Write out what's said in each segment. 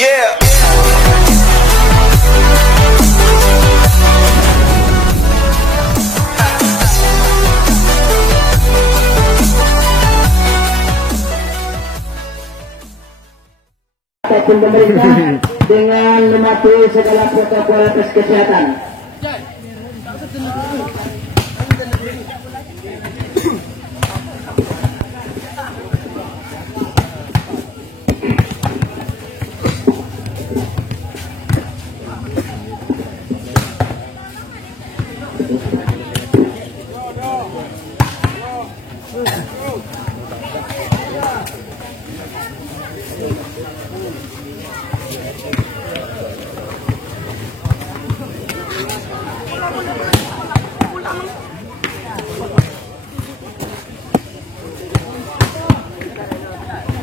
Yeah. Ataupun pemerintah dengan mematuhi segala protokol kesehatan.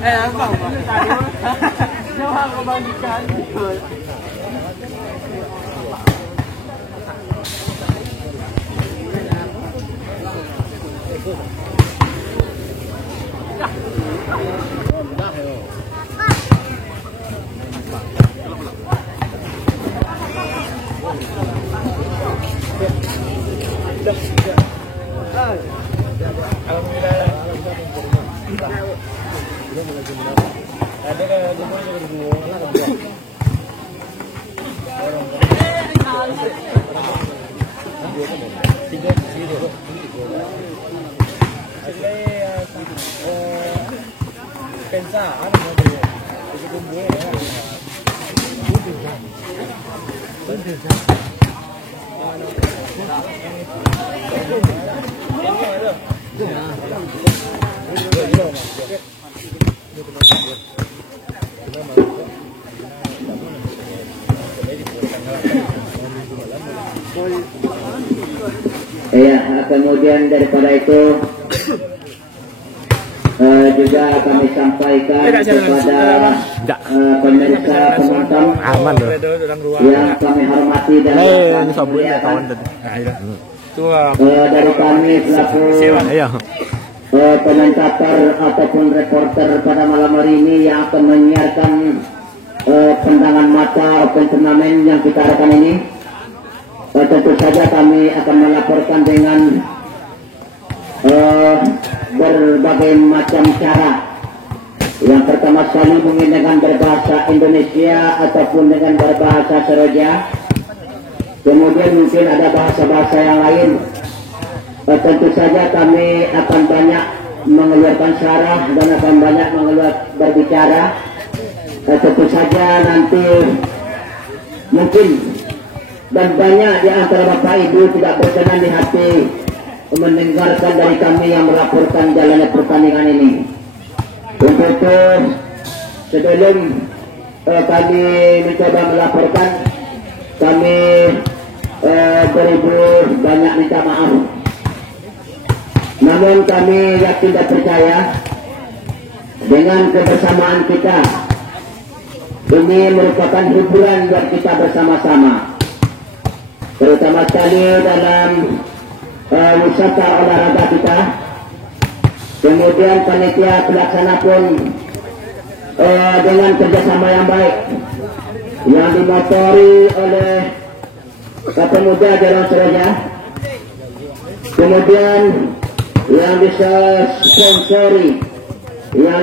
Abang, jangan membagikan. Ya, kemudian daripada itu juga kami sampaikan kepada pemirsa penonton yang kami hormati dan dari kami selaku komentator ataupun reporter pada malam hari ini yang akan menyiarkan tendangan mata open turnamen yang kita adakan ini. Tentu saja kami akan melaporkan dengan berbagai macam cara. Yang pertama sekali mungkin dengan berbahasa Indonesia ataupun dengan berbahasa Seroja. Kemudian mungkin ada bahasa-bahasa yang lain. Tentu saja kami akan banyak mengeluarkan syarah dan akan banyak berbicara. Tentu saja nanti mungkin dan banyak di antara Bapak Ibu tidak berkenan di hati mendengarkan dari kami yang melaporkan jalannya pertandingan ini. Untuk itu sebelum kami mencoba melaporkan, kami beribu banyak minta maaf. Namun kami yakin dan percaya dengan kebersamaan kita ini merupakan hiburan buat kita bersama-sama. Terutama sekali dalam wisata olahraga kita. Kemudian panitia pelaksana pun dengan kerjasama yang baik yang dimotori oleh Pemuda Jalan Seroja, kemudian yang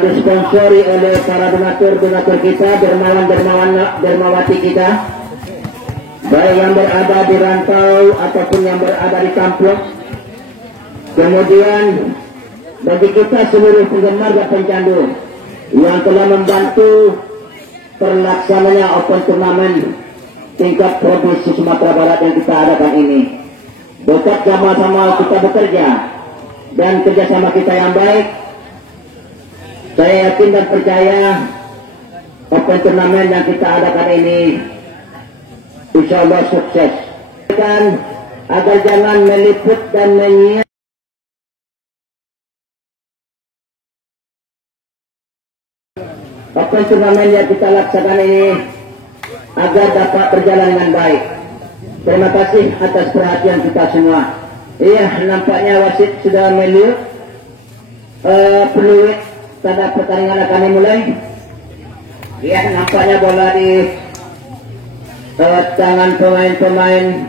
disponsori oleh para donatur kita, dermawati kita, baik yang berada di rantau ataupun yang berada di kampung. Kemudian bagi kita seluruh penggemar dan pencandu yang telah membantu terlaksananya open turnamen tingkat provinsi Sumatera Barat yang kita adakan ini. Berkat sama-sama kita bekerja dan kerjasama kita yang baik, saya yakin dan percaya open turnamen yang kita adakan ini insya Allah sukses. Agar jangan meliput dan menyiar open turnamen yang kita laksanakan ini agar dapat berjalan dengan baik. Terima kasih atas perhatian kita semua. Iya, nampaknya wasit sudah melihat peluit tanda pertandingan akan dimulai. Ya, nampaknya bola di tangan pemain-pemain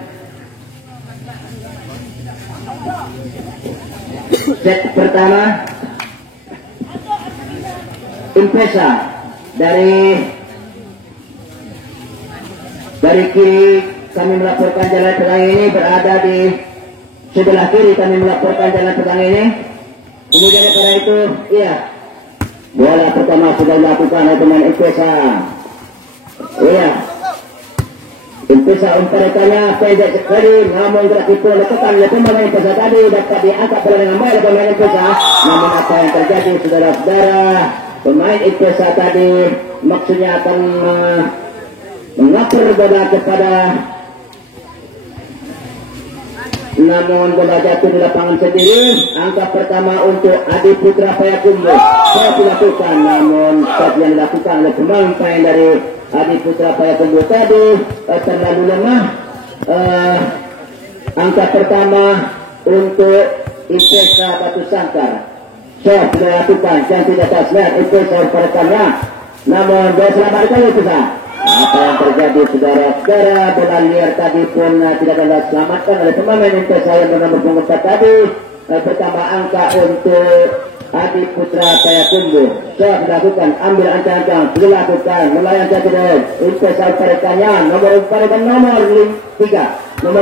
set pertama. Impesa dari kiri kami melaporkan jalan tengah ini, berada di sebelah kiri kami melaporkan jalan tengah ini. Kemudian karena itu, iya, bola pertama sudah dilakukan oleh pemain Impesa. Iya, Impesa umpannya pendek sekali, namun gerak itu letakkan oleh pemain Impesa tadi dapat diangkat bola dengan baik oleh pemain Impesa. Namun apa yang terjadi, saudara-saudara, pemain Impesa tadi maksudnya akan mengatur bola kepada, namun bola jatuh di lapangan sendiri. Angka pertama untuk Adi Putra Payakumbuh saya dilakukan, namun saat yang dilakukan oleh pemain dari Adi Putra Payakumbuh tadi terlalu lemah. Angka pertama untuk Impesa Batu Sangkar saya dilakukan, yang tidak tasnya Impesa pertama, namun dia selamatkan Impesa. Apa yang terjadi, saudara-saudara, bola liar tadi pun tidak dapat diselamatkan oleh pemain Impesa yang bernomor punggung 4 tadi. Pertama angka untuk Adi Putra Payakumbuh sudah dilakukan, ambil ancang-ancang sudah dilakukan, melayang jatuh dari Impesa uparekanya, nomor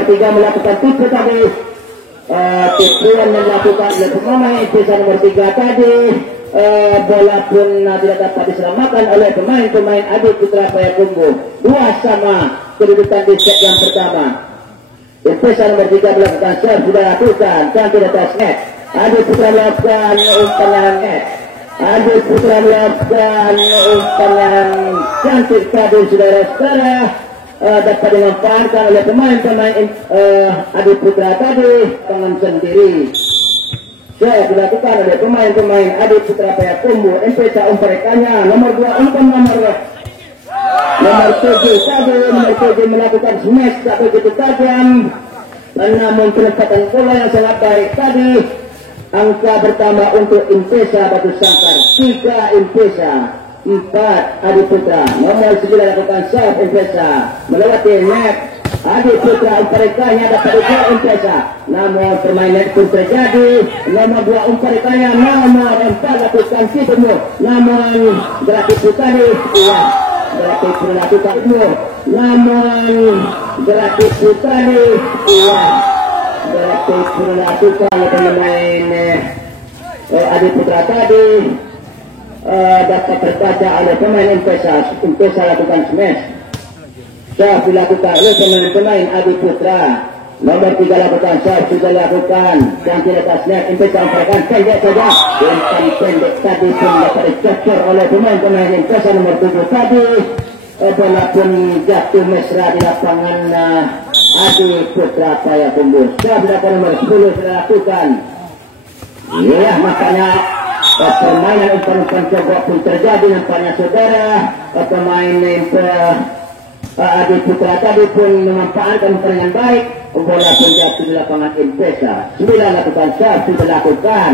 3 melakukan tipu tadi. Tipuan yang dilakukan oleh pemain Impesa nomor 3 tadi. Bola pun tidak dapat diselamatkan oleh pemain Adi Putra Payakumbuh. 2-2 kedudukan di set yang pertama. Impesa nomor 3 melakukan serve sudah lakukan, dan tidak atas net. Adi Putra melakukan umpan net. Adi Putra melakukan umpan cantik tadi, saudara-saudara, dapat dimanfaatkan oleh pemain Adi Putra tadi tangan sendiri. Saya dilakukan oleh pemain Adi Putra Payakumbuh. Impesa umparekannya, nomor 2 umpan nomor 7 tadi, nomor 7 melakukan smash tak begitu tajam, namun penempatan bola yang sangat baik tadi. Angka pertama untuk Impesa Batu Sangkar, 3 Impesa, 4 Adi Putra. Nomor 9 lakukan serve Impesa melewati net. Adi Putra umparekannya dapat dua Impesa, namun permainan pun terjadi. Nomor 2 umparekannya, nomor 4 lakukan tipu, namun gratis tadi, iya, gratis dilakukan tipu, namun gratis tadi, iya, gratis dilakukan oleh pemain Adi Putra tadi. Dapat terbaca oleh pemain Impesa lakukan smash sudah dilakukan oleh pemain Adi Putra. Nomor 3 lakukan serve sudah dilakukan, dan tidak atas net. Impesa umparekan pendek saja, umpan pendek tadi pun dapat dicocor oleh pemain Impesa nomor 7 tadi. Bola pun jatuh mesra di lapangan Adi Putra Payakumbuh. Sudah dilakukan nomor 10 sudah lakukan. Iya, makanya permainan umpan cogok pun terjadi nampaknya, saudara. Pemain Adi Putra tadi pun memanfaatkan dengan baik. Bola pun jatuh di lapangan Impesa. 9 lakukan serve sudah dilakukan.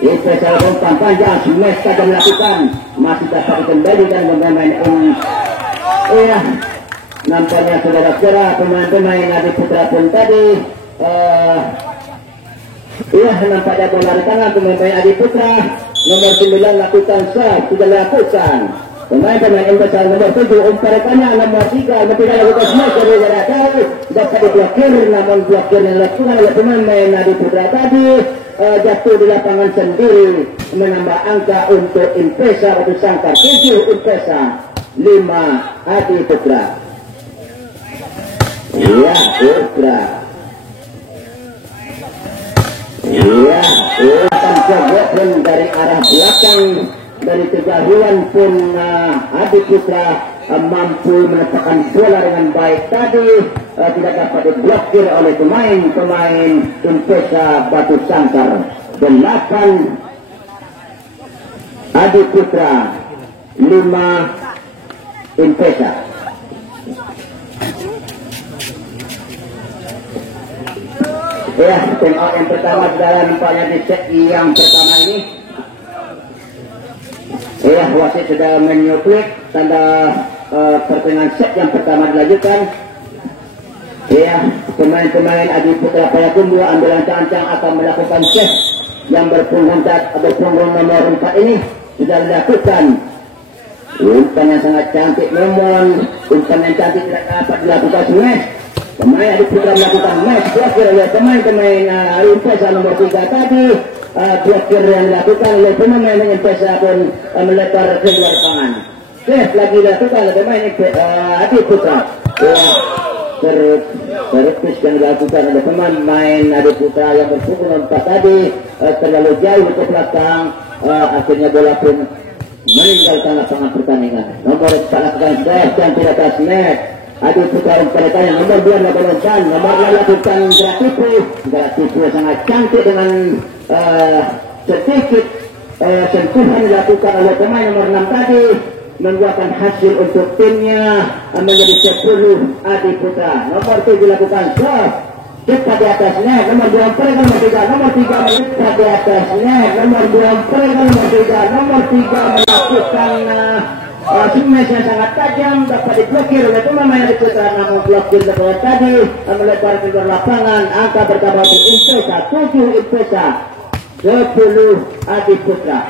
Impesa umpan panjang, smash saja dilakukan, masih dapat dikembalikan pemain iya, nampaknya saudara-saudara pemain Adi Putra pun tadi iya, nampaknya bola di tangan pemain Adi Putra. Nomor 9 lakukan serve sudah dilakukan. Pemain Impesa nomor 7 umparekannya, nomor 3 lakukan smash dari jarak jauh, dapat diblokir, namun blokir yang dilakukan oleh pemain Adi Putra tadi jatuh di lapangan sendiri, menambah angka untuk Impesa Batu Sangkar. 7 Impesa, 5 Adi Putra. Iya, Putra. Iya, umpan cogok pun dari arah belakang, dari kejauhan pun Adi Putra mampu menetapkan bola dengan baik tadi, tidak dapat diblokir oleh pemain Impesa Batu Sangkar. 8 Adi Putra, 5 Impesa. Ya, tengok yang pertama, saudara, nampaknya di set yang pertama ini. Ya, wasit sudah menyuplik. tanda pertandingan set yang pertama dilanjutkan. Ya, pemain-pemain Adi Putra Payakumbuh ambil ancang-ancang akan melakukan set yang berpunggung nomor 4 ini sudah dilakukan. Umpan yang sangat cantik, namun umpan yang cantik tidak dapat dilakukan smash. Pemain Adi Putra melakukan smash, blokir oleh pemain-pemain Impesa nomor 3 tadi. Blokir yang dilakukan oleh pemain Impesa pun melebar ke luar lapangan. Smash lagi dilakukan oleh pemain Adi Putra. Servis yang dilakukan oleh pemain Adi Putra yang berpunggung 4 tadi terlalu jauh ke belakang, akhirnya bola pun meninggalkan lapangan pertandingan. Nomor 4 lakukan smash dan tidak ada smash. Adi Putra mereka yang nomor 2 melakukan, nomor 2 lakukan gerak tipu sangat cantik dengan sedikit sentuhan dilakukan oleh pemain nomor 6 tadi, membuahkan hasil untuk timnya menjadi 10 Adi Putra. Nomor 7 lakukan serve cepat di atasnya, nomor 2 mereka nomor 3 cepat di atasnya, nomor 2 mereka nomor 3 melakukan smash yang sangat tajam, dapat diblokir oleh pemain Adi Putra, namun blokir bola tadi melebar ke luar lapangan. Angka bertambah untuk Impesa 7 Impesa 10 Adi Putra.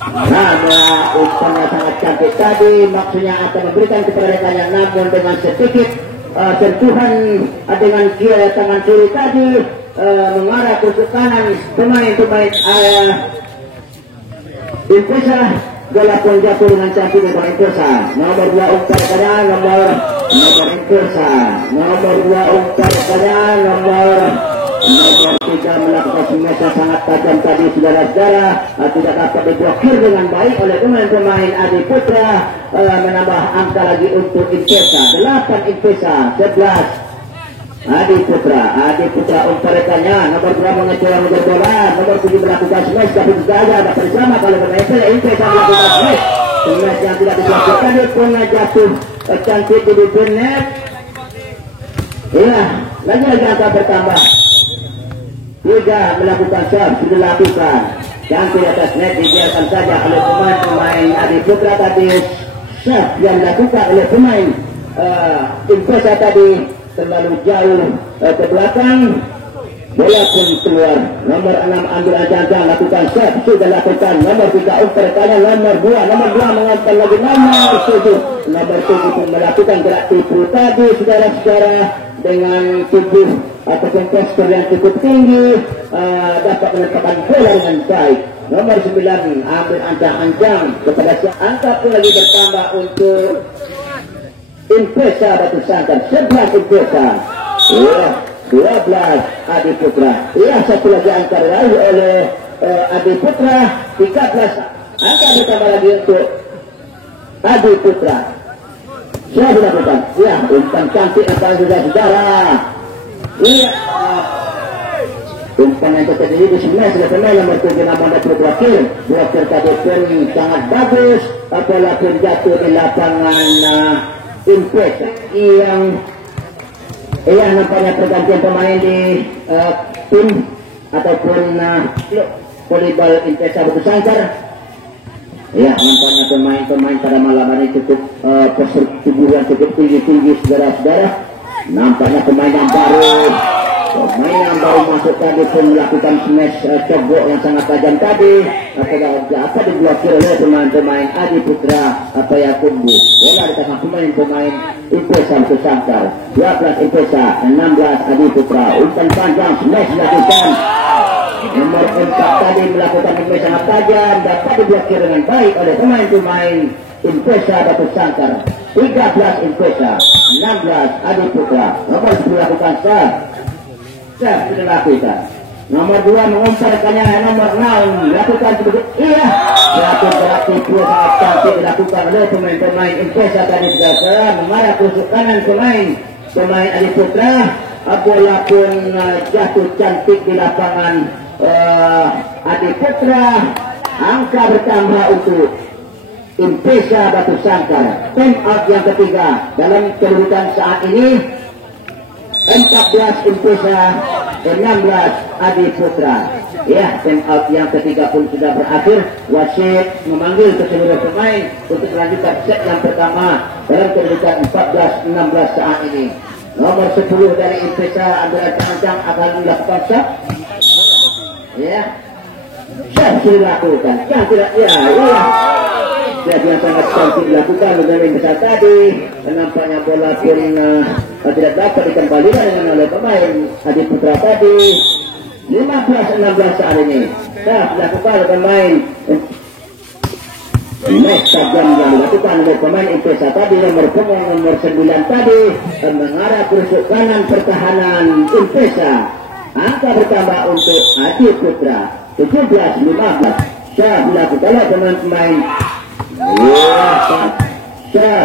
Nah, umpannya sangat cantik tadi, maksudnya akan memberikan kepada rekannya, namun dengan sedikit sentuhan dengan tangan kiri tadi mengarah ke kanan pemain-pemain Impesa. Bola pun jatuh dengan cantik dari Impesa. Nomor 2 umpannya nomor Impesa. Nomor 2 umpannya nomor 3 melakukan smash yang sangat tajam tadi, saudara-saudara, tidak dapat diblokir dengan baik oleh pemain-pemain Adi Putra, menambah angka lagi untuk Impesa. 8 Impesa 11 Adi Putra umpan-rekannya, nomor 2 mengejar bola, nomor 7 melakukan smash tapi gagal, dapat diselamatkan oleh pemain Impesa melakukan smash yang tidak diblokir tadi pun jatuh cantik di net. Iya, lagi-lagi angka bertambah. 3 melakukan serve sudah dilakukan dan di atas net dibiarkan saja oleh pemain Adi Putra tadi. Serve yang dilakukan oleh pemain Impesa tadi terlalu jauh ke belakang, bola pun keluar. Nomor 6 ambil ancang-ancang lakukan serve sudah dilakukan. Nomor 3 umpan, nomor 2 mengumpan lagi nomor 7 pun melakukan gerak tipu tadi, saudara-saudara, dengan tubuh ataupun postur yang cukup tinggi, dapat menempatkan bola dengan baik. Nomor 9 ambil ancang-ancang kepada angka pun lagi bertambah untuk Impesa Batu Sangkar. 11 Impesa, 12 Adi Putra. Satu lagi angka diraih oleh Adi Putra. 13 angka bertambah lagi untuk Adi Putra. Sudah dilakukan. Umpan cantik apa saudara-saudara. Umpan yang terjadi di sebelah sudah pemain nomor 7 nama Putra blokir tadi pun sangat bagus, apalagi jatuh di lapangan Impesa yang nampaknya pergantian pemain di tim ataupun volleyball Impesa Batu Sangkar. Nampaknya pemain-pemain pada malam ini cukup postur tubuh yang cukup tinggi-tinggi, saudara-saudara. Nampaknya pemain yang baru masuk tadi pun melakukan smash cogok yang sangat tajam tadi, apa diblokir oleh pemain-pemain Adi Putra Payakumbuh. Bola di tangan pemain Impesa Batu Sangkar. 12 Impesa, 16 Adi Putra. Umpan panjang smash dilakukan. Nomor 4 tadi melakukan smash sangat tajam, dapat diblokir dengan baik oleh pemain-pemain Impesa Batu Sangkar. 13 Impesa, 16 Adi Putra. Nomor 10 lakukan serve sudah dilakukan. Nomor 2 mengumparkannya, nomor 6 lakukan sebagai lakukan tipu sangat cantik dilakukan oleh pemain-pemain Impesa tadi, saudara, mengarah tusuk kanan pemain Adi Putra. Bola pun jatuh cantik di lapangan Adi Putra. Angka bertambah untuk Impesa Batu Sangkar. Time out yang ketiga dalam kedudukan saat ini. 14 Impesa, 16 Adi Putra. Ya, time out yang ketiga pun sudah berakhir. Wasit memanggil ke seluruh pemain untuk melanjutkan set yang pertama dalam kedudukan 14-16 saat ini. Nomor 10 dari Impesa Andrea Cancang akan melakukan shot. Ya, shot dilakukan. Yang tidak, ya. Jadi yang sangat cantik dilakukan oleh Impesa tadi. Nampaknya bola pun tidak dapat dikembalikan dengan oleh pemain Adi Putra tadi. 15-16 saat ini. Nah, dilakukan oleh pemain Tajam yang dilakukan oleh pemain Impesa tadi, nomor 9 tadi mengarah ke kanan pertahanan Impesa. Angka bertambah untuk Adi Putra 17-15. Dilakukan oleh pemain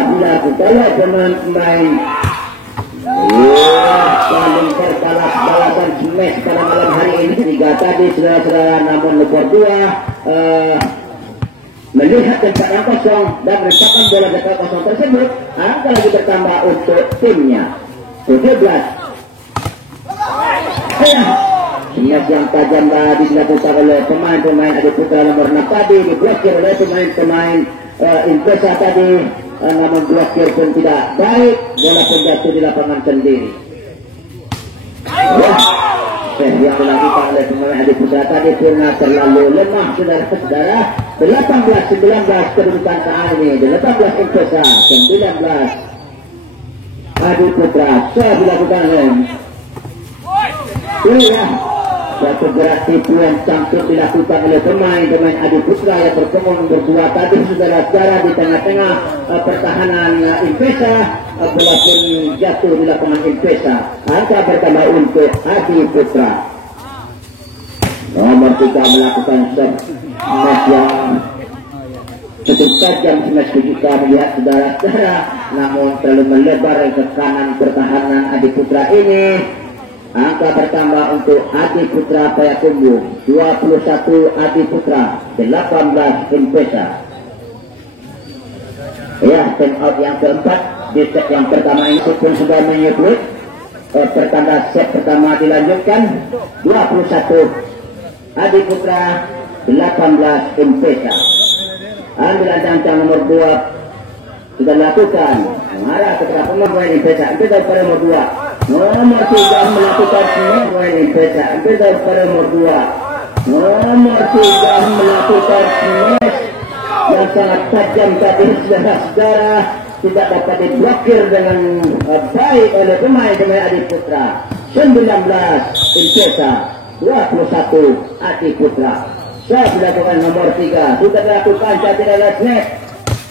dilakukan oleh pemain saling berbalas-balasan smash pada malam hari ini. 3 tadi saudara-saudara, namun nomor 2 melihat tempat yang kosong dan menetapkan bola tempat kosong tersebut. Angka lagi bertambah untuk timnya 17. Smash yang tajam tadi dilakukan oleh pemain Adi Putra nomor 6 tadi, diblokir oleh pemain Impesa tadi, namun blokir pun tidak baik, bola pun jatuh di lapangan sendiri. Yang dilakukan oleh pemain Adi Putra tadi pun terlalu lemah, saudara-saudara. 18-19 kedudukan saat ini. 18 Impesa, 19 Adi Putra. Dilakukan satu gerak tipu yang cantik dilakukan oleh pemain Adi Putra yang berkembang nomor 2 tadi, saudara-saudara, di tengah-tengah pertahanan Impesa. Bola pun jatuh di lapangan Impesa. Angka bertambah untuk Adi Putra. Nomor 3 melakukan smash yang cukup tajam. Smash kita melihat saudara-saudara, namun terlalu melebar ke kanan pertahanan Adi Putra ini. Angka bertambah untuk Adi Putra Payakumbuh 21 Adi Putra 18 Impesa. Ya, time out yang keempat di set yang pertama ini pun sudah menyebut pertanda set pertama dilanjutkan. 21 Adi Putra 18 Impesa. Ambilan cancang nomor 2 sudah lakukan mengarah kepada pemain Impesa. Impesa pada nomor 2. Nomor 3 melakukan pemain Impesa. Impesa pada nomor 2. Nomor 3 melakukan smash yang sangat tajam tadi, saudara-saudara, tidak dapat diblokir dengan baik oleh pemain Adi Putra. 19 Impesa, 21 Adi Putra. Saya dilakukan nomor 3 sudah dilakukan tidak net.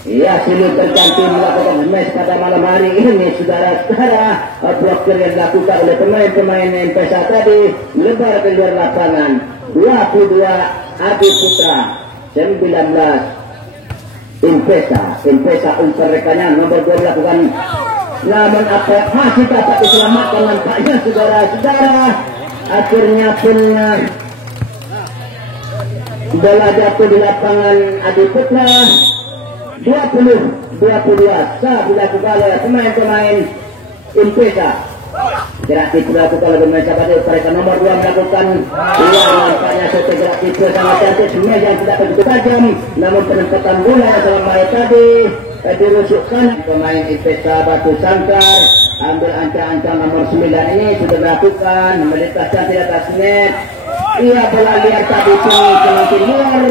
Ya, silih tergantung melakukan smash pada malam hari ini, saudara-saudara. Blokir yang dilakukan oleh pemain Impesa tadi lebar ke luar lapangan. 22 Adi Putra, 19 Impesa untuk rekannya nomor 2 melakukan, namun apa masih dapat diselamatkan nampaknya, saudara-saudara. Akhirnya pun bola jatuh di lapangan Adi Putra. 20-22 dilakukan oleh pemain Impesa. Gerak tipu dilakukan oleh pemain sahabat mereka. Nomor 2 melakukan nampaknya satu gerak tipu sangat cantik, sebenarnya yang tidak begitu tajam, namun penempatan bola yang sangat baik tadi dirusukkan pemain Impesa Batu Sangkar. Ambil ancang-ancang nomor 9 ini sudah dilakukan, melintaskan di atas net. Ia bola liar tadi semakin luar,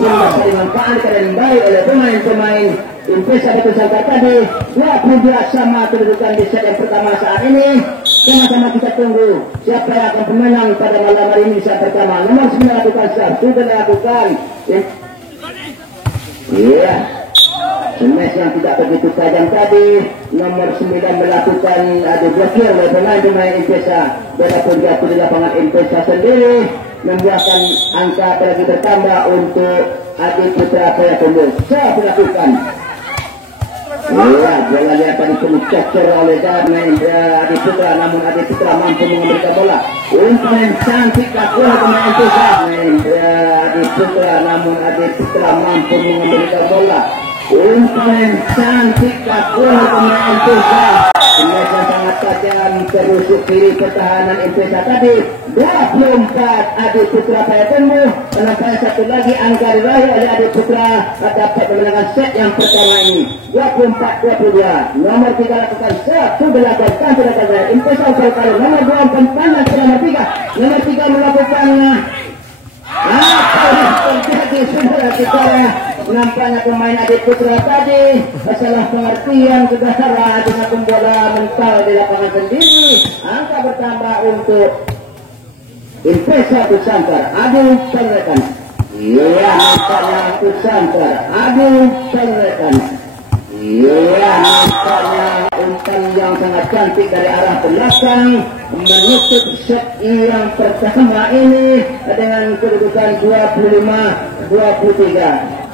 dapat dimanfaatkan dengan baik oleh pemain Impesa Batu Sangkar tadi. 22 sama kedudukan di set yang pertama saat ini. Sama-sama kita tunggu siapa yang akan menang pada malam hari ini. Set pertama nomor 9 lakukan shot, sudah dilakukan. Iya, smash yang tidak begitu tajam tadi. Nomor 9 melakukan blokir oleh pemain Impesa. Bola pun jatuh di lapangan Impesa sendiri, membuatkan angka lagi bertambah untuk Adi Putra Payakumbuh. Saya melakukan. Ya, bola lihat tadi pun dicocor oleh Adi Putra, namun Adi Putra mampu mengambilkan bola. Umpan cantik bola pemain Impesa. Adi Putra, namun Adi Putra mampu mengambilkan bola. Umpan cantik bola pemain Impesa. Smash yang sangat tajam terusuk kiri pertahanan Impesa tadi 24 Adi Putra Payakumbu. Nampaknya satu lagi angka diraih oleh Adi Putra dapat memenangkan set yang pertama ini 24-22. Nomor 3 lakukan satu dilakukan tidak saja Impesa kali nomor 2 umpan panas ke nomor 3. Nomor 3 melakukan nampaknya pemain Adi Putra tadi masalah pengertian saudara dengan bola mental di lapangan sendiri. Angka bertambah untuk Impesa Kusantara. Aduh pengerekan. Iya nampaknya Kusantara. Aduh pengerekan. Iya nampaknya umpan yang sangat cantik dari arah belakang menutup set yang pertama ini dengan kedudukan 25-23.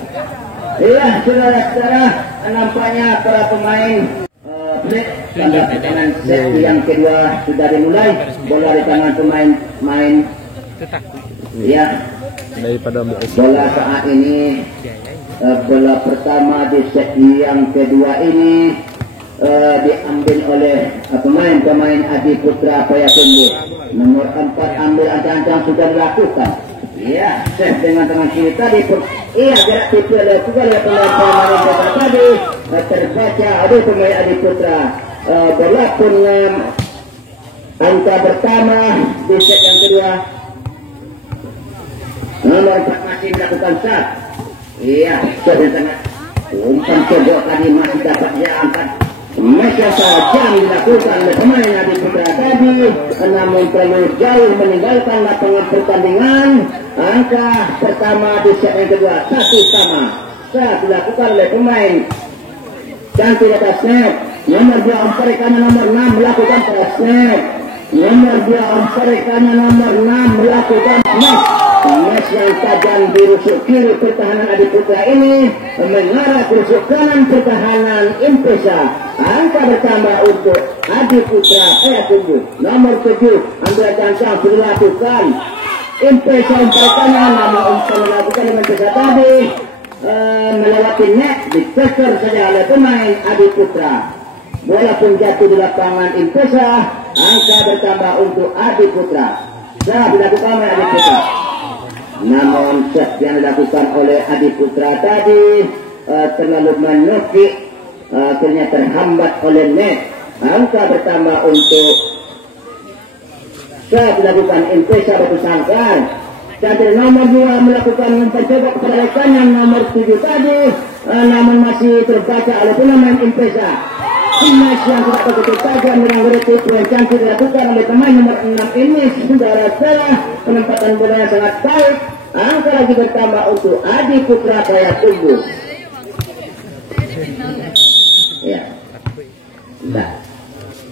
Iya, saudara-saudara, nampaknya para pemain tanda tekanan set yang kedua sudah dimulai. Bola di tangan pemain. Ya, bola saat ini bola pertama di set yang kedua ini diambil oleh pemain Adi Putra Payakumbu. Nomor 4 ambil ancang-ancang sudah dilakukan. Iya, set dengan tangan kiri tadi pun. Iya, gerak tipu oleh pemain tadi terbaca oleh pemain Adi Putra. Bola pun angka pertama di set yang kedua. Nomor 4 masih melakukan sat. Iya, set yang sangat umpan cobok tadi masih dapat diangkat. Masih saja dilakukan oleh pemain Adi Putra tadi, namun terlalu jauh meninggalkan lapangan pertandingan. Angka pertama di set yang kedua 1-1 dilakukan oleh pemain cantik atas net. Nomor 2 umpan kanan nomor 6 melakukan atas net. Nomor 2 umpan kanan nomor 6 melakukan net. Mes yang tajam di rusuk kiri pertahanan Adi Putra ini mengarah ke rusuk kanan pertahanan Impesa. Angka bertambah untuk Adi Putra Payakumbu. Nomor 7 ambil cancang sudah dilakukan. Impesa umpan kanan namun umpan melakukan dengan Impesa tadi melewati net dikeser saja oleh pemain Adi Putra. Bola pun jatuh di lapangan Impesa. Angka bertambah untuk Adi Putra. Dilakukan oleh Adi Putra. Namun set yang dilakukan oleh Adi Putra tadi terlalu menukik, ternyata terhambat oleh net. Angka bertambah untuk set dilakukan Impesa Batu Sangkar. Dan nomor 2 melakukan mencoba kepada rekannya nomor 7 tadi, namun masih terbaca oleh pemain Impesa. Smash yang tidak begitu tajam dengan berikut yang cantik dilakukan oleh pemain nomor 6 ini. Saudara-saudara, penempatan bolanya sangat baik. Angka lagi bertambah untuk Adi Putra Payakumbu. Ya. Nah.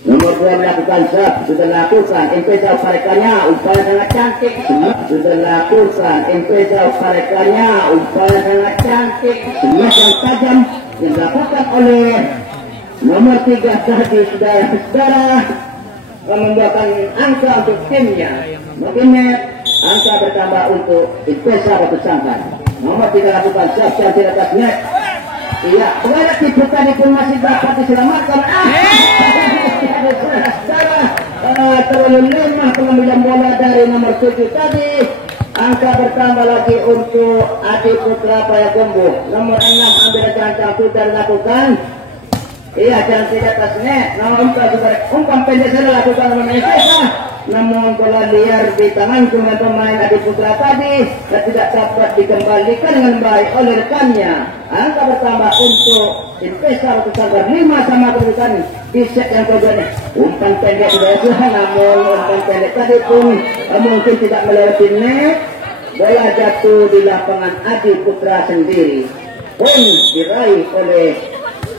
Nomor 2 melakukan serve, sudah lakukan. Impesa upayakannya, upaya sangat cantik. Sudah lakukan. Impesa upayakannya, upaya sangat cantik. Smash yang tajam yang dilakukan oleh nomor 3 tadi saudara membuahkan angka untuk timnya. Mungkinnya angka bertambah untuk Impesa Batu Sangkar. Nomor 3 lakukan serve yang tidak atas net. Iya, bola tipu tadi pun masih dapat diselamatkan. Terlalu lemah pengambilan bola dari nomor 7 tadi. Angka bertambah lagi untuk Adi Putra Payakumbu. Nomor 6 ambil cancang sudah dilakukan. Iya, jangan tidak atas net. Namun umpan pendek saya lakukan oleh Impesa. Namun bola liar di tangan pemain Adi Putra tadi dan tidak dapat dikembalikan dengan baik oleh rekannya. Angka bertambah untuk Impesa Batu Sangkar 5 sama kedudukan di set yang kedua. Umpan pendek sudah selesai, namun umpan pendek tadi pun mungkin tidak melewati net. Bola jatuh di lapangan Adi Putra sendiri. Pun diraih oleh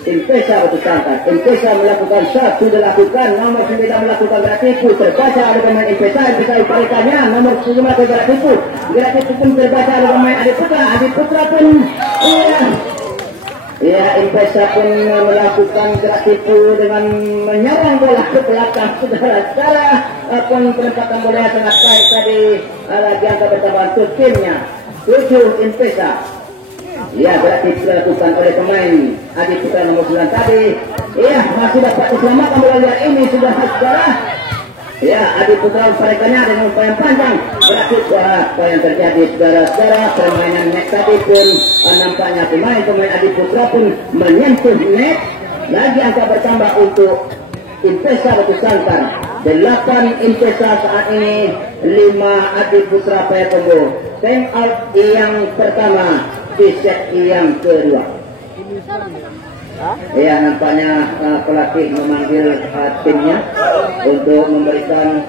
Impesa Batu Sangkar. Impesa melakukan satu dilakukan. Nomor 9 melakukan gerak tipu. Terbaca oleh pemain Impesa. Impesa uparikannya. Nomor 7 melakukan gerak tipu. Gerak tipu pun terbaca oleh pemain Adi Putra. Adi Putra pun Impesa pun melakukan gerak tipu dengan menyerang bola ke belakang. Saudara-saudara pun penempatan bola sangat baik tadi. Lagi angka bertambah untuk timnya. 7 Impesa. Ya, berarti dilakukan oleh pemain Adi Putra nomor 9 tadi. Iya, masih dapat diselamatkan bola liar ini sudah saudara. Ya, Adi Putra umparekannya dengan umpan yang panjang. Berarti apa yang terjadi saudara-saudara, permainan net tadi pun nampaknya pemain Adi Putra pun menyentuh net. Lagi angka bertambah untuk Impesa Batu Sangkar. 8 Impesa saat ini, 5 Adi Putra Payakumbuh. Time out yang pertama di set yang kedua. Ya, nampaknya pelatih memanggil timnya untuk memberikan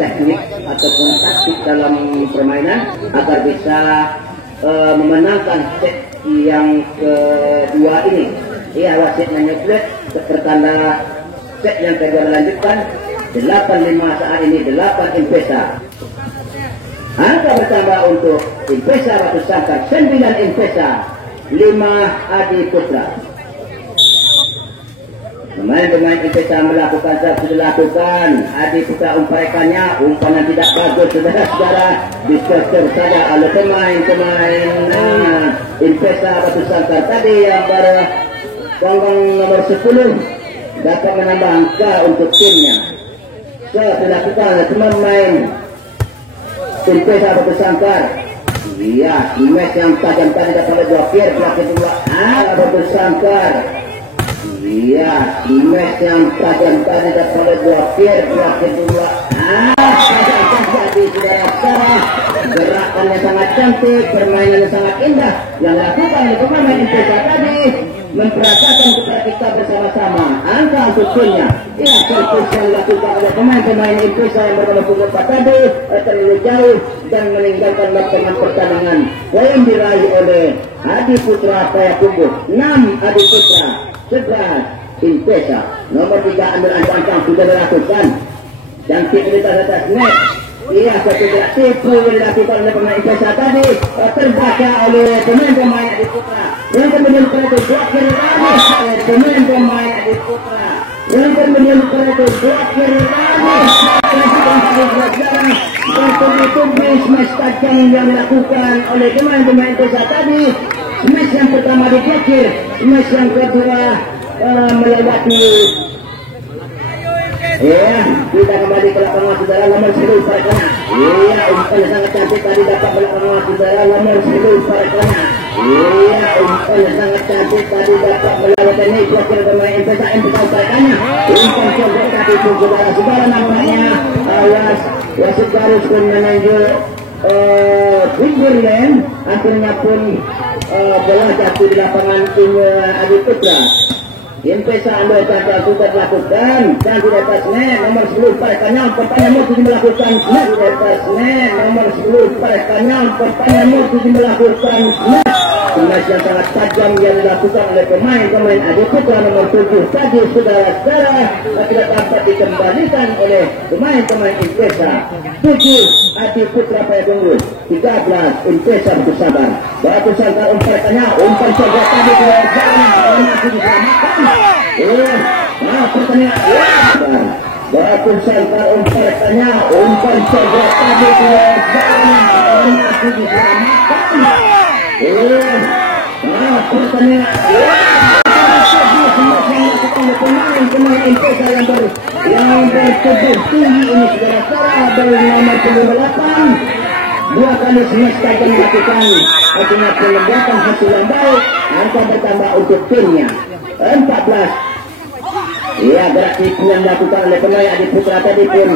teknik ataupun taktik dalam permainan agar bisa memenangkan set yang kedua ini. Iya, wasit menyebut pertanda set yang kedua melanjutkan 8-5 saat ini, 8 Impesa. Angka bertambah untuk Impesa Batu Sangkar, 9 Impesa, 5 Adi Putra. Pemain-pemain Impesa melakukan sudah lakukan. Adi Putra umparekannya, umpan yang tidak bagus saudara-saudara, diserter saja oleh pemain-pemain Impesa Batu Sangkar tadi yang berpanggung nomor 10 dapat menambah angka untuk timnya. Dilakukan oleh pemain Impesa Batu Sangkar. Iya, match yang tajam tadi dapat blokir pihak kedua Batu Sangkar. Iya, match yang tajam tadi dapat blokir pihak kedua tajam terjadi saudara-saudara. Gerakannya sangat cantik, permainannya sangat indah yang dilakukan oleh pemain Impesa tadi memperagakan kepada kita bersama-sama. Angka untuk timnya. Ya, servis yang dilakukan oleh pemain-pemain Impesa yang bernomor 4 tadi terlalu jauh dan meninggalkan lapangan pertandingan. Poin diraih oleh Adi Putra Payakumbuh, 6 Adi Putra, 11 Impesa. Nomor 3 ambil ancang-ancang sudah dilakukan. Cantik di atas net. Iya, satu gerak tipu yang dilakukan oleh pemain Impesa tadi terbaca oleh pemain-pemain Adi Putra. Yang kemudian itu blokir lagi pemain-pemain Adi Putra. Yang kemudian itu blokir lagi. Bertubi-tubi smash tajam yang dilakukan oleh pemain-pemain Impesa tadi. Smash yang pertama diblokir, smash yang kedua melewati. Ya, kita kembali ke lapangan saudara nomor 10 Parekana. Iya, umpan sangat cantik tadi dapat lapangan saudara nomor 10 Parekana. Iya, umpan sangat cantik tadi dapat melewati ini blokir pemain Impesa Parekana. Umpan cantik tadi saudara-saudara nampaknya wasit garis pun menunjuk Timberland. Akhirnya pun bola jatuh di lapangan tim Adi Putra. Impesa ambil tanda sudah dilakukan dan di atas net nomor 10 Parekanya pertanyaan mau melakukan net di atas net nomor 10 Parekanya pertanyaan mau melakukan net. Smash yang sangat tajam yang dilakukan oleh pemain Adi Putra nomor 7 tadi saudara-saudara tidak dapat dikembalikan oleh pemain Impesa. 7 Adi Putra Payakumbuh, 13 Impesa Batu Sangkar. Batu Sangkar umparekannya, umpan coba tadi ke jalan masih diselamatkan. Pertanyaan Batu Sangkar umparekannya, umpan coba tadi ke jalan masih diselamatkan. Pemain Impesa yang berkebut tinggi ini saudara-saudara dari nomor 8 dua kali smash tajam dilakukan, artinya penelitian hasil yang baik. Angka bertambah untuk timnya 14. Iya, gerak tipu yang dilakukan oleh pemain Adi Putra tadi pun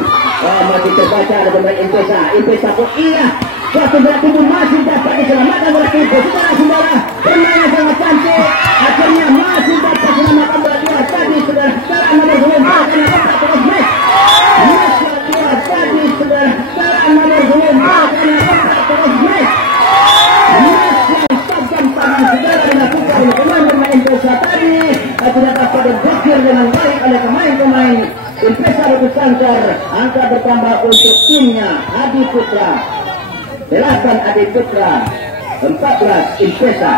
masih terbaca oleh pemain Impesa pun iya. Suatu gerak tipu masih dapat diselamatkan oleh tipu. Saudara-saudara, permainan sangat cantik. Akhirnya masih dapat diselamatkan oleh tipu tadi saudara-saudara nomor 10 karena dapat terus match. Tadi saudara-saudara nomor 10 karena dapat terus match. Saudara dilakukan oleh pemain-pemain Impesa tadi tidak dapat diblokir dengan baik oleh pemain-pemain Impesa Batu Sangkar. Angka bertambah untuk timnya Adi Putra, 8 Adi Putra, 14 Impesa,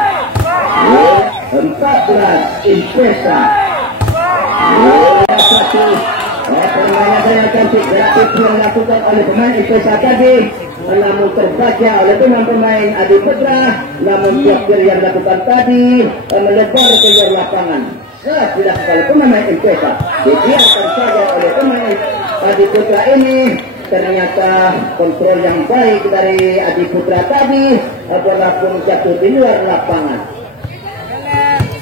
14 Impesa. Permainan yang cantik kreatif yang dilakukan oleh pemain Impesa tadi namun terbaca oleh pemain Adi Putra, namun blokir yang dilakukan tadi melebar ke luar lapangan. dilakukan oleh pemain Impesa. Dibiarkan saja oleh pemain Adi Putra ini. Ternyata kontrol yang baik dari Adi Putra tadi, walaupun jatuh di luar lapangan.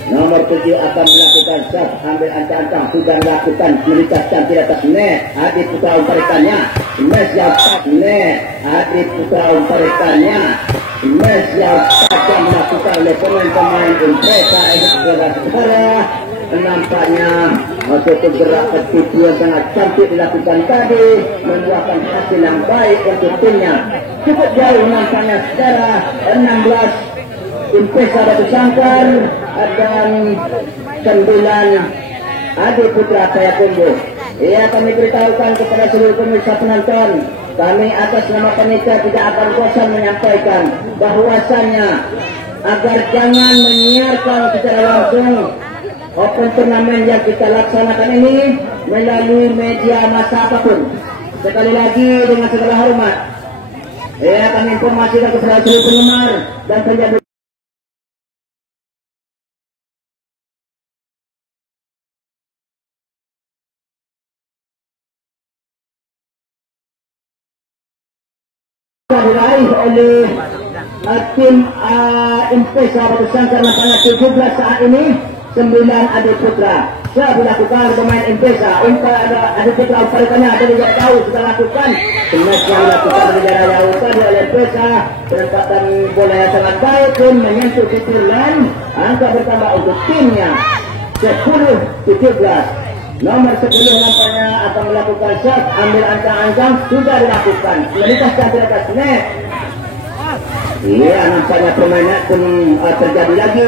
Nomor 7 akan melakukan sub, ambil ancang-ancang, sudah melakukan melintaskan di atas net. Adi Putra umparikannya, mes yang net. Adi Putra umparikannya, mes yang tajam melakukan oleh pemain-pemain Impesa. Saudara-saudara, nampaknya suatu gerak ketipu yang sangat cantik dilakukan tadi, membuahkan hasil yang baik untuk timnya. Cukup jauh nampaknya secara 16 Impesa Batu Sangkar dan 9 Adi Putra Payakumbuh. Ia kami beritahukan kepada seluruh pemirsa penonton, kami atas nama panitia tidak akan bosan menyampaikan bahwasannya agar jangan menyiarkan secara langsung open turnamen yang kita laksanakan ini melalui media massa apapun. Sekali lagi dengan segala hormat, kami informasikan kepada seluruh penggemar dan penjaga diraih oleh tim Impesa Batu Sangkar nampaknya 17 saat ini. 9 Adi Putra sudah dilakukan pemain Impesa. Adi Putra umparikannya dari jarak jauh sudah lakukan. Smash yang dilakukan dari jarak jauh tadi oleh Impesa. Penempatan bola yang sangat baik pun menyentuh titik line. Angka bertambah untuk timnya 10-17. Nomor 10 nampaknya akan melakukan shot, ambil ancang-ancang, sudah dilakukan. Melintaskan di atas net. Iya, nampaknya permainan pun terjadi lagi.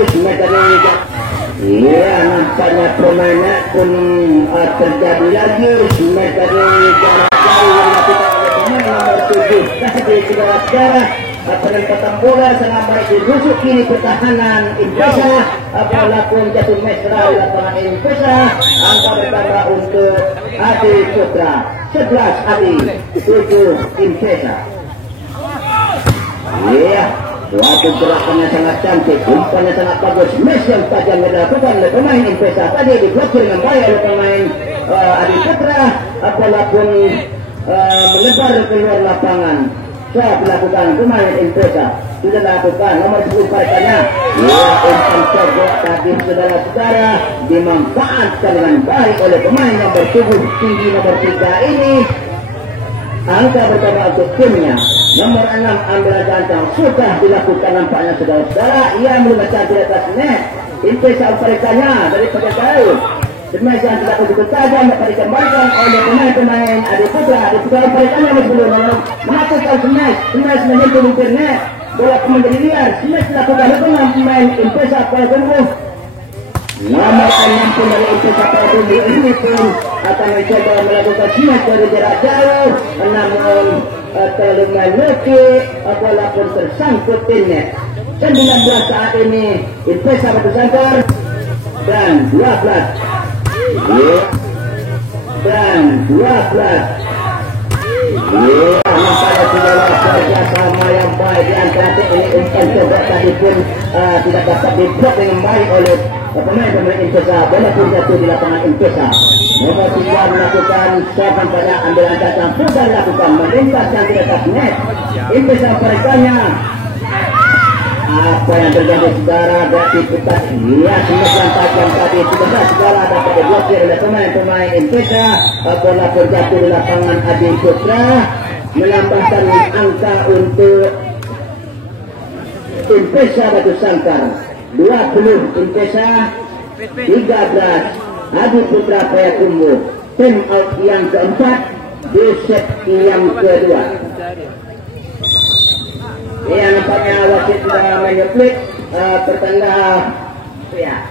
Iya, nampaknya permainan pun terjadi lagi. Dari jarak jauh yang dilakukan oleh pemain nomor 7. Tadi saudara-saudara, penempatan bola sangat baik dirusuk kini pertahanan Impesa. Walaupun jatuh mesra di lapangan Impesa, angka bertambah untuk Adi Putra 11 Adi 7 Impesa. Iya, suatu gerakannya sangat cantik, umpannya sangat bagus, mes yang tajam dilakukan oleh pemain Impesa. Tadi diblokir dengan baik oleh pemain Adi Putra, walaupun melebar keluar lapangan. Sudah dilakukan pemain Impesa, sudah dilakukan nomor 10 partainya. Ya, umpan sogok tadi saudara-saudara dimanfaatkan dengan baik oleh pemain nomor 7 tinggi nomor 3 ini. Angka bertambah untuk timnya. Nomor 6 ambil ancang sudah dilakukan nampaknya saudara-saudara. Ia melunaskan di atas net. Impesa umparikannya daripada jauh. Smash yang tidak begitu tajam dapat dikembalikan oleh pemain-pemain Adi Putra. Adi Putra umparikannya sebelum menghasilkan smash menyentuh internet. Bola menjadi liar. Smash dilakukan oleh pemain Impesa Payakumbuh. Nomor 6 pun dari Impesa Payakumbuh ini pun akan mencoba melakukan smash dari jarak jauh, namun terlalu meluki walaupun tersangkut internet. 19 saat ini Impesa Batu Sangkar dan 12 dan 12. Nampaknya sudah kerjasama yang baik di antara tim ini. Umpan coba tadi pun tidak dapat diblok dengan baik oleh pemain-pemain Impesa. Bola pun jatuh di lapangan Impesa. Nomor 3 melakukan saban pada ambil ancang sudah dilakukan melintaskan di atas net. Impesa umparikannya. Apa yang terjadi saudara dari kita? Iya, semua yang tajam tadi sudah saudara dapat diblokir oleh pemain-pemain Impesa. Bola terjatuh di lapangan Adi Putra, menambahkan angka untuk Impesa Batu Sangkar 20 Impesa 13 Adi Putra Payakumbuh. Tim out yang keempat di set yang kedua. Ya, nampaknya wasit sudah menyeplik pertanda ya,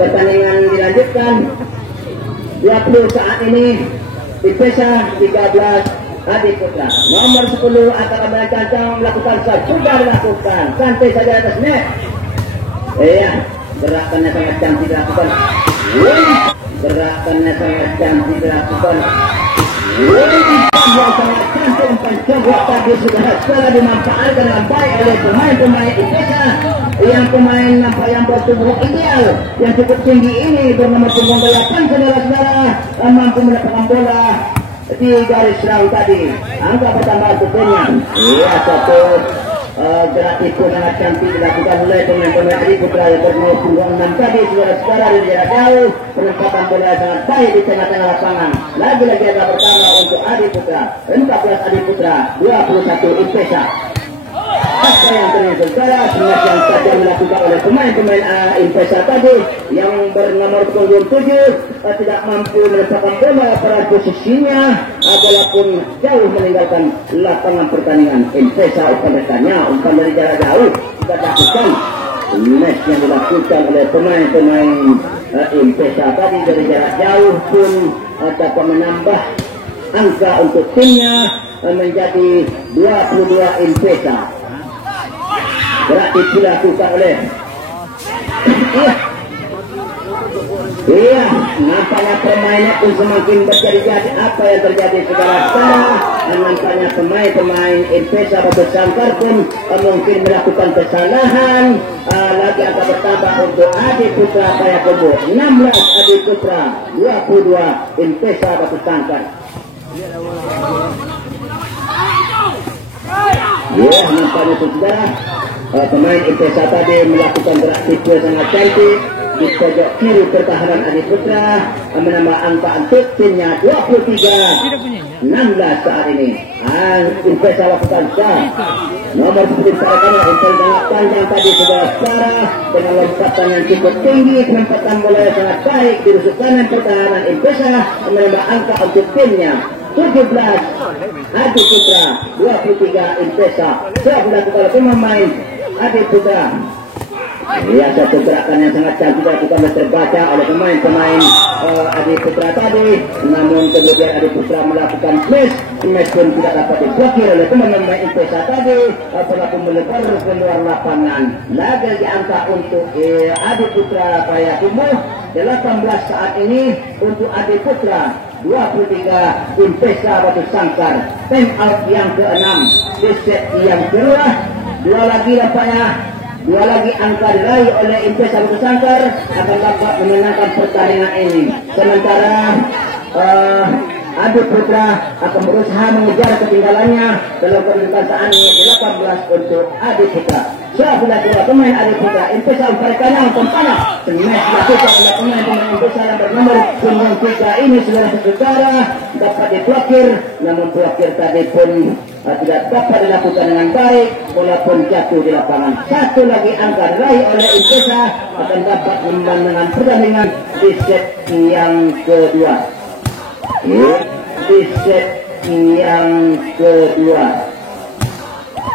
pertandingan dilanjutkan. 20 saat ini Impesa 13 Adi Putra. Nomor 10 akan mencacang melakukan sudah dilakukan. Santai saja atas net. Iya, gerakannya sangat cantik dilakukan. Gerakannya sangat cantik dilakukan. Yang sangat cantik pencoba tadi sudah setelah dimanfaatkan dengan baik oleh pemain-pemain IPESA yang pemain nampak yang bertubuh ideal yang cukup tinggi ini bernama punggung 8 saudara-saudara mampu mendapatkan bola di garis serang tadi. Angka pertama tentunya ya satu gerak tipu sangat cantik dilakukan oleh pemain-pemain Adi Putra yang bernama punggung 6 tadi saudara-saudara dari jarak jauh penempatan bola sangat baik di tengah-tengah lapangan. Lagi-lagi angka pertama untuk Adi Putra 14 Adi Putra 21 IPESA. Apa yang terjadi saudara semacam saja dilakukan oleh pemain-pemain IPESA tadi yang bernomor punggung 7 tidak mampu menempatkan bola pada posisinya walaupun jauh meninggalkan lapangan pertandingan. IPESA umpan dari jarak jauh sudah dilakukan match yang dilakukan oleh pemain-pemain IPESA tadi dari jarak jauh pun dapat menambah angka untuk timnya menjadi 22 IPESA. Gerak itu dilakukan oleh iya, nampaknya permainnya pun semakin berjadi-jadi. Apa yang terjadi saudara-saudara? Nampaknya pemain-pemain IPESA Batu Sangkar pun mungkin melakukan kesalahan. Lagi akan bertambah untuk Adi Putra Payakumbu 16 Adi Putra 22 IPESA Batu Sangkar. Ya, nampaknya saudara pemain IPESA tadi melakukan gerak tipu sangat cantik di pojok kiri pertahanan Adi Putra menambah angka untuk timnya 23-16 saat ini. IPESA lakukan sah nomor 10 saudara umpan sangat panjang tadi saudara-saudara dengan lompatan yang cukup tinggi, penempatan bola yang sangat baik di rusuk kanan pertahanan IPESA menambah angka untuk timnya 17 Adi Putra 23 IPESA. Sudah dilakukan pemain Adi Putra. Ya, satu gerakan yang sangat cantik dilakukan terbaca oleh pemain-pemain Adi Putra tadi. Namun kemudian Adi Putra melakukan smash pun tidak dapat diblokir oleh pemain-pemain IPESA tadi. Pelaku melebar keluar lapangan. Lagi angka untuk Adi Putra Payakumbu 18 saat ini untuk Adi Putra 23 IPESA Batu Sangkar. Time out yang ke-6 di set yang kedua. Dua lagi angka diraih oleh IPESA Batu Sangkar akan dapat memenangkan pertandingan ini. Sementara Adi Putra akan berusaha mengejar ketinggalannya dalam kedudukan saat ini 18 untuk Adi Putra. Sudah dua pemain Adi Putra IPESA merekanya untuk panah. Smash dilakukan oleh pemain-pemain IPESA yang bernomor punggung 3 ini saudara-saudara dapat diblokir, namun blokir tadi pun tidak dapat dilakukan dengan baik. Bola pun jatuh di lapangan. Satu lagi angka diraih oleh IPESA akan dapat memenangkan pertandingan di set yang kedua. Di set yang kedua.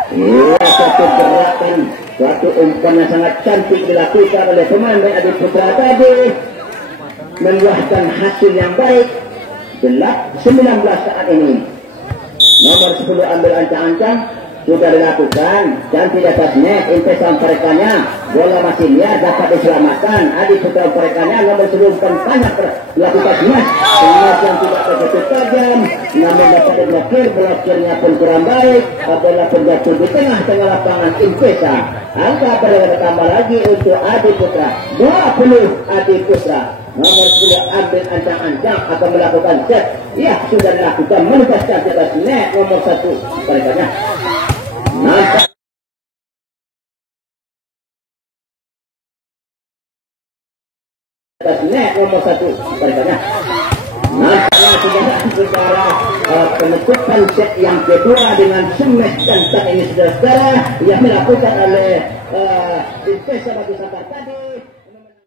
Ya, satu gerakan, suatu umpan yang sangat cantik dilakukan oleh pemain Adi Putra tadi membuahkan hasil yang baik. 19 saat ini. Nomor 10 ambil ancang-ancang sudah dilakukan dan tidak net. IPESA merekanya bola masih liar dapat diselamatkan. Adi Putra merekanya nomor 10 bukan banyak dilakukan smash yang tidak begitu tajam, namun dapat diblokir. Blokirnya pun kurang baik. Bola pun jatuh di tengah-tengah lapangan IPESA. Angka bertambah lagi untuk Adi Putra 20 Adi Putra. Nomor 10 ambil ancang-ancang akan melakukan set. Ya, sudah dilakukan menuntaskan bebas net nomor 1 merekanya. Mantap. Net nomor 1 merekanya. Nampaknya saudara penutupan set yang kedua dengan smash dan ini saudara yang dilakukan oleh IPESA Batu Sangkar tadi.